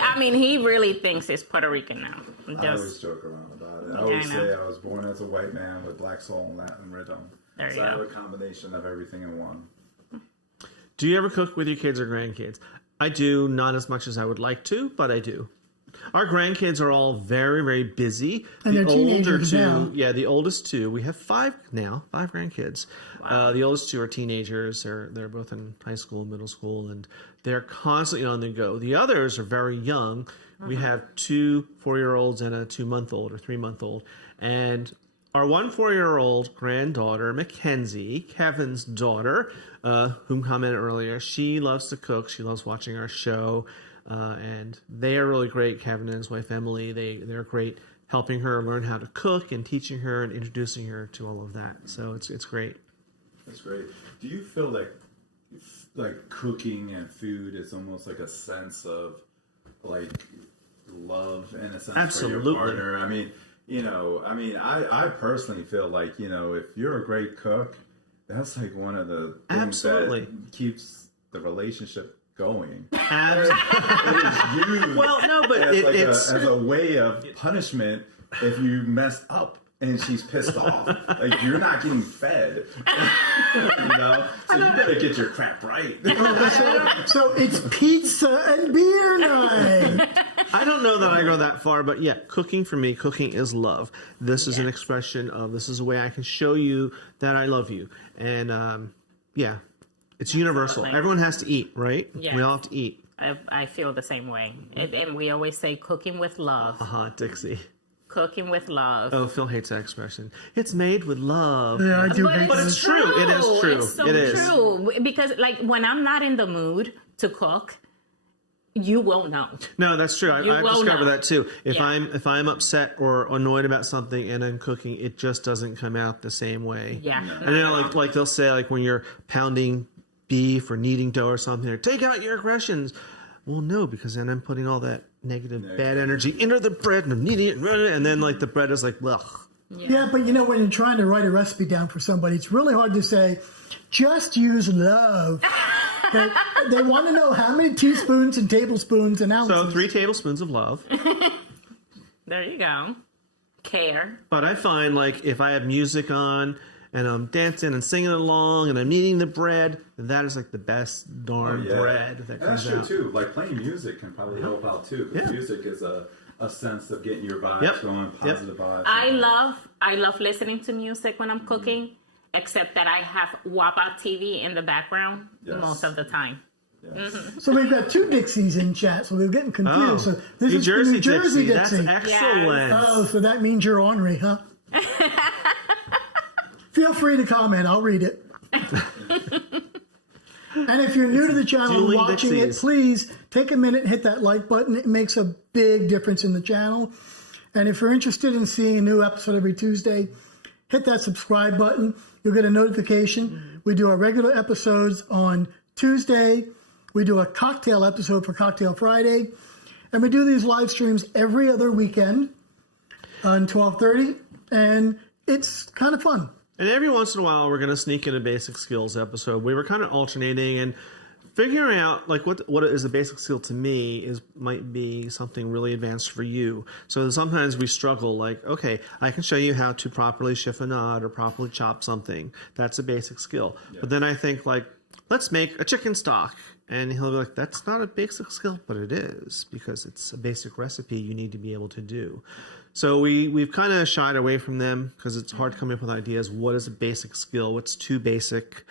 I mean, he really thinks it's Puerto Rican now. I always joke around about it. I always say I was born as a white man with black soul and Latin rhythm. There you go. I have a combination of everything in one. Do you ever cook with your kids or grandkids? I do, not as much as I would like to, but I do. Our grandkids are all very, very busy. And they're teenagers now. Yeah, the oldest two. We have 5 grandkids. Wow. The oldest 2 are teenagers. They're both in high school, middle school, and they're constantly on the go. The others are very young. We have 2 4-year-olds and a 2-month-old or 3-month-old. And our 1 4-year-old granddaughter, Mackenzie, Kevin's daughter, whom commented earlier, she loves to cook. She loves watching our show. And they are really great. Kevin and his wife Emily, they're great helping her learn how to cook and teaching her and introducing her to all of that. So it's great. That's great. Do you feel like cooking and food is almost like a sense of like love in a sense Absolutely. for your partner? I mean, I personally feel like, if you're a great cook, that's like one of the things that keeps the relationship going. Absolutely. Well, no, but it's as a way of punishment if you mess up and she's pissed off. Like, you're not getting fed. So you better get your crap right. So it's pizza and beer night. I don't know that I go that far, but yeah, cooking for me, cooking is love. This is an expression of, this is a way I can show you that I love you. And it's universal. Definitely. Everyone has to eat, right? Yes. We all have to eat. I feel the same way. And we always say cooking with love. Dixie. Cooking with love. Oh, Phil hates that expression. It's made with love. Yeah, I do hate But it's true. It is true. It's so true. Because, like, when I'm not in the mood to cook, you won't know. No, that's true. I've discovered that too. If I'm upset or annoyed about something and I'm cooking, it just doesn't come out the same way. Yeah. And then like they'll say, like, when you're pounding beef or kneading dough or something, or take out your aggressions. Well, no, because then I'm putting all that negative bad energy into the bread and I'm kneading it, and then like the bread is like, ugh. Yeah, but when you're trying to write a recipe down for somebody, it's really hard to say, just use love. Okay? They want to know how many teaspoons and tablespoons and ounces. So 3 tablespoons of love. There you go. Care. But I find, like, if I have music on and I'm dancing and singing along and I'm kneading the bread, that is like the best darn bread that comes out. That's true too. Like, playing music can probably help out too. Because music is a sense of getting your vibes going, positive vibes. I love listening to music when I'm cooking, except that I have WAPA TV in the background most of the time. Yes. Mm-hmm. So we've got 2 Dixies in chat, so we're getting confused. So this New is Jersey, New Jersey Dixie. Dixie. That's excellent. Oh, so that means you're ornery, huh? Feel free to comment. I'll read it. And if you're new to the channel and watching it, please take a minute and hit that like button. It makes a big difference in the channel. And if you're interested in seeing a new episode every Tuesday, hit that subscribe button. You'll get a notification. We do our regular episodes on Tuesday. We do a cocktail episode for Cocktail Friday. And we do these live streams every other weekend on 12:30. And it's kind of fun. And every once in a while, we're going to sneak in a basic skills episode. We were kind of alternating and figuring out, like, what is a basic skill to me might be something really advanced for you. So sometimes we struggle, like, okay, I can show you how to properly chiffonade or properly chop something. That's a basic skill. Yeah. But then I think, like, let's make a chicken stock. And he'll be like, that's not a basic skill, but it is, because it's a basic recipe you need to be able to do. So we've kind of shied away from them because it's hard coming up with ideas. What is a basic skill? What's too basic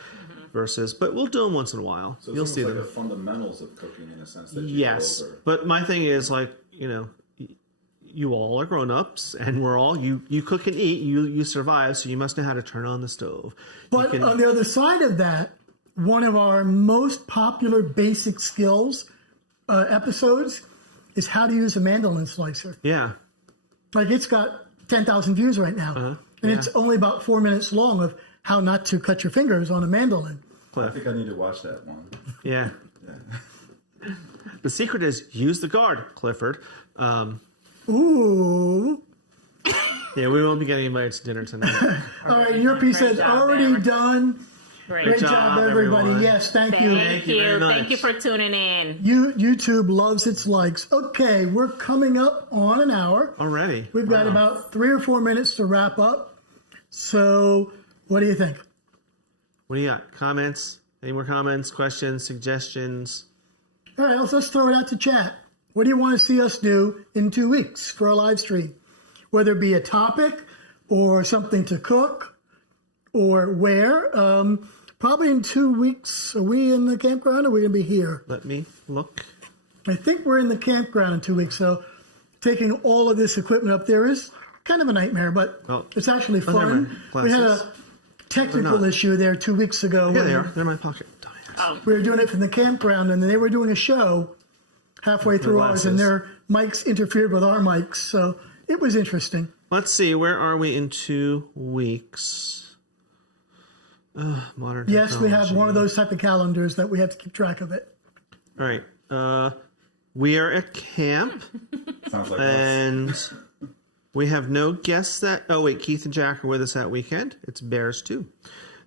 versus, but we'll do them once in a while. So you'll see like them. The fundamentals of cooking in a sense that you yes, go over. But my thing is, like, you all are grown-ups and we're all, you cook and eat, you survive, so you must know how to turn on the stove. But on the other side of that, one of our most popular basic skills episodes is how to use a mandolin slicer. Yeah. Like, it's got 10,000 views right now. And it's only about 4 minutes long of how not to cut your fingers on a mandolin. I think I need to watch that one. Yeah. The secret is use the guard, Clifford. Ooh. Yeah, we won't be getting invited to dinner tonight. All right, Europe says, already done. Great job, everybody. everyone. Yes, thank you. Thank you very you. much. Thank you for tuning in. YouTube loves its likes. Okay, we're coming up on an hour. Already. We've got about 3 or 4 minutes to wrap up. So, what do you think? What do you got? Comments? Any more comments, questions, suggestions? All right, let's throw it out to chat. What do you want to see us do in 2 weeks for a live stream? Whether it be a topic or something to cook or where. Probably in 2 weeks. Are we in the campground or are we going to be here? Let me look. I think we're in the campground in 2 weeks. So taking all of this equipment up there is kind of a nightmare, but it's actually fun. We had a technical issue there 2 weeks ago. Yeah, they are. They're in my pocket. We were doing it from the campground, and they were doing a show halfway through ours, and their mics interfered with our mics, so it was interesting. Let's see. Where are we in 2 weeks? Modern Yes, we have technology. one of those type of calendars that we have to keep track of it. All right. We are at camp, Sounds like and we have no guests that... Oh, wait. Keith and Jack are with us that weekend. It's Bears, too.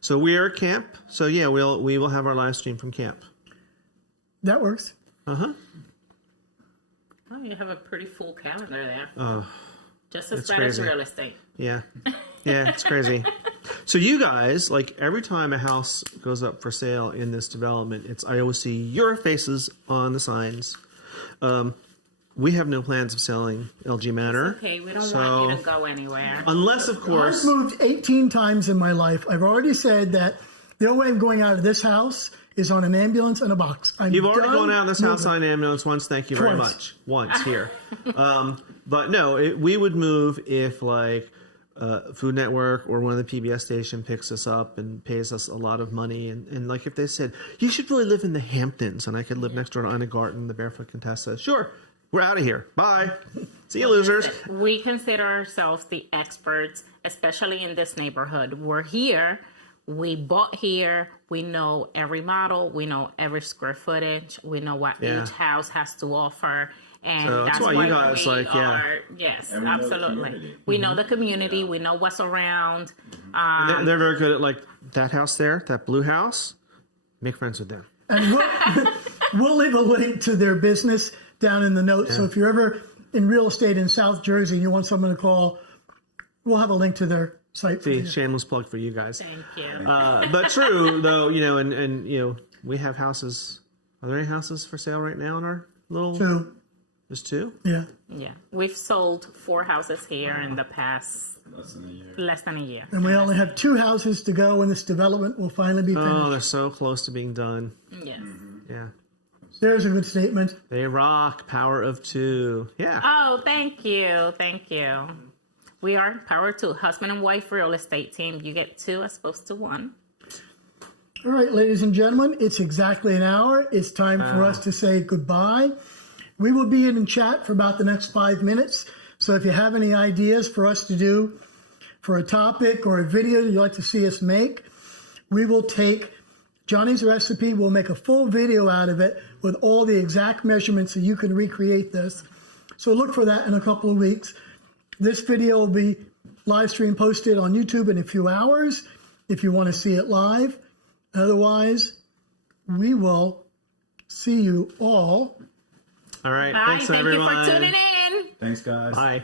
So we are at camp. So, yeah, we will have our live stream from camp. That works. Uh-huh. Oh, you have a pretty full calendar there. Just as bad crazy. as real estate. Yeah. Yeah, it's crazy. So you guys, like every time a house goes up for sale in this development, I always see your faces on the signs. We have no plans of selling LG Manor. Okay, we don't want you to go anywhere. Unless, of course... I've moved 18 times in my life. I've already said that the only way I'm going out of this house is on an ambulance and a box. You've already gone out of this house moving. on an ambulance once. Thank you very Twice. much. Once here. But no, we would move if like Food Network or one of the PBS station picks us up and pays us a lot of money. And like if they said, you should really live in the Hamptons and I could live next door to Ina Garten, the Barefoot Contessa. Sure. We're out of here. Bye. See you, losers. We consider ourselves the experts, especially in this neighborhood. We're here. We bought here. We know every model. We know every square footage. We know what each house has to offer. And So that's why you guys, we like, yeah. are, yes, And we know the absolutely. community. We know the community. We know what's around. They're very good at like that house there, that blue house. Make friends with them. And we'll leave a link to their business down in the notes. So if you're ever in real estate in South Jersey and you want someone to call, we'll have a link to their site. See, shameless plug for you guys. Thank you. But true though, and we have houses. Are there any houses for sale right now in our little? 2. There's 2. Yeah, we've sold 4 houses here in the past less than a year. less than a year. And we only have 2 houses to go and this development will finally be finished. Oh, they're so close to being done. Yes. Yeah, There's a good statement. they rock. Power of 2. Yeah. Oh, thank you. Thank you. We are Power 2, husband and wife real estate team. You get 2 as opposed to 1. All right, ladies and gentlemen, it's exactly an hour. It's time for us to say goodbye. We will be in chat for about the next 5 minutes. So if you have any ideas for us to do for a topic or a video you'd like to see us make, we will take Johnny's recipe. We'll make a full video out of it with all the exact measurements so you can recreate this. So look for that in a couple of weeks. This video will be live stream posted on YouTube in a few hours if you want to see it live. Otherwise, we will see you all. All right. Bye. Thanks, Thank everyone. you for tuning in. Thanks, guys. Bye.